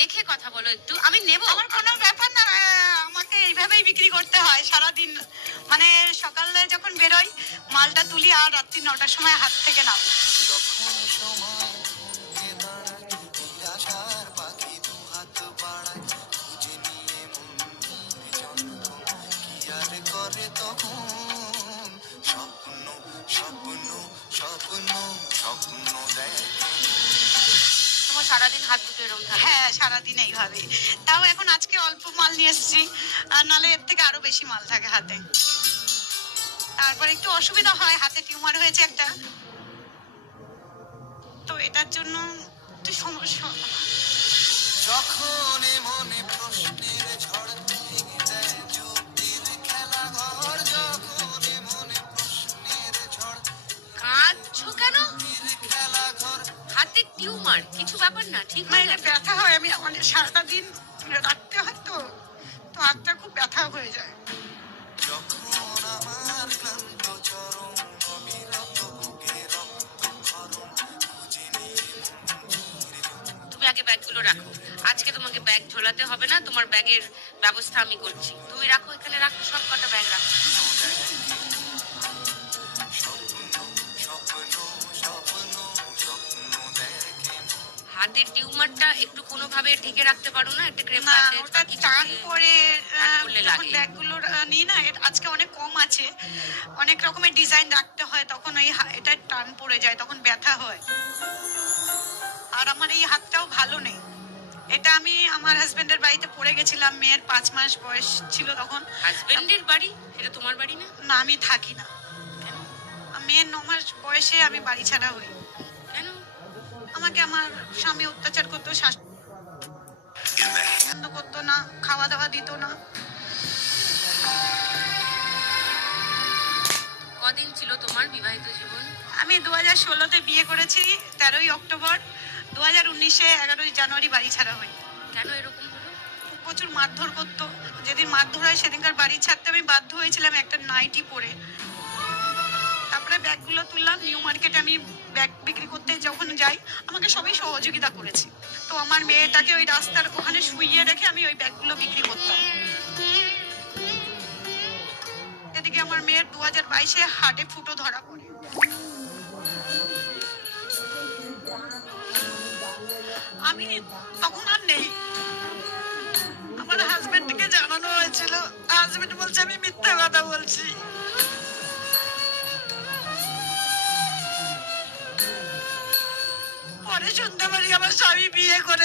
রেখে কথা বলো একটু, আমি নেব। আমার কোনো ব্যাপার না, আমাকে এইভাবেই বিক্রি করতে হয় সারাদিন। মানে সকালে যখন বেরোই মালটা তুলি আর রাত্রি 9টার সময় হাত থেকে নামো। তখন স্বপ্ন স্বপ্ন স্বপ্ন স্বপ্ন দেখে। তোমার সারাদিন হাত দুটো এরকম থাকে? হ্যাঁ, সারাদিন এইভাবে। তাও এখন আজকে অল্প মাল নিয়ে এসেছি, আর নালে এর থেকে আরো বেশি মাল থাকে হাতে। তারপর একটু অসুবিধা হয়, হাতে টিউমার হয়েছে একটা, তো এটার জন্য একটু সমস্যা। যখন মনে প্রশ্নের ঝড় ভেঙে দেয় যুক্তির খেলা ঘর, যখন মনে প্রশ্নের ঝড় কাঁদছো কেন? খেলা ঘর। হাতে টিউমার কিছু ব্যাপার না, ঠিক না, হয়ে এটা যাবে। ব্যথা হয়, আমি অনেক সারাটা দিন রাখতে হয়, তো তো হাতটা খুব ব্যথা হয়ে যায়। যখন আমার ক্লান্ত চরম অবিরত বুকে রক্ত ক্ষরণ খুঁজে নিয়ে তুমি আগে ব্যাগগুলো রাখো। আজকে তোমাকে ব্যাগ ঝোলাতে হবে না, তোমার ব্যাগের ব্যবস্থা আমি করছি। তুমি রাখো, এখানে রাখো, সব কটা ব্যাগ রাখো। হাতের টিউমারটা একটু কোনোভাবে ঢেকে রাখতে পারো না? একটা ক্রেম না, ব্যান্ডেজ ওটা বা কিছু টান দিয়ে পরে টান করলে যখন লাগে। ব্যাগগুলো নিই না, আজকে অনেক কম আছে, অনেক রকমের ডিজাইন রাখতে হয়, তখন ওই এটা টান পড়ে যায়, তখন ব্যথা হয়। আর আমার এই হাতটাও ভালো নেই। এটা আমি আমার হাজবেন্ডের বাড়িতে পড়ে গেছিলাম, মেয়ের 5 মাস বয়স ছিল তখন। হাজবেন্ডের বাড়ি? এটা তোমার বাড়ি না? না, আমি থাকি না। কেন? মেয়ের 9 মাস বয়সে আমি বাড়ি ছাড়া হই। কেন? আমাকে আমার স্বামী অত্যাচার করতো, শাসন করতো না, খাওয়া দাওয়া দিত না। কদিন ছিল তোমার বিবাহিত জীবন? আমি 2016-তে বিয়ে করেছি, 13ই অক্টোবর। 2019-এ 11ই জানুয়ারি বাড়ি ছাড়া হই। কেন এরকম হলো? প্রচুর মারধর করতো। যেদিন মারধর হয় সেদিনকার বাড়ি ছাড়তে আমি বাধ্য হয়েছিলাম একটা নাইটি পরে। তারপরে ব্যাগগুলো তুললাম, নিউ মার্কেটে আমি ব্যাগ বিক্রি করতে যখন যাই, আমাকে সবাই সহযোগিতা করেছে। তো আমার মেয়েটাকে ওই রাস্তার ওখানে শুইয়ে রেখে আমি ওই ব্যাগগুলো বিক্রি করতাম। এদিকে আমার মেয়ের 2022-এ হার্টে ফুটো ধরা পড়ে। আমি তখন আর নেই। আমার হাজবেন্ডকে জানানো হয়েছিল, হাজবেন্ড বলছে আমি মিথ্যা কথা বলছি। পরে শুনতে পারি আমার স্বামী বিয়ে করে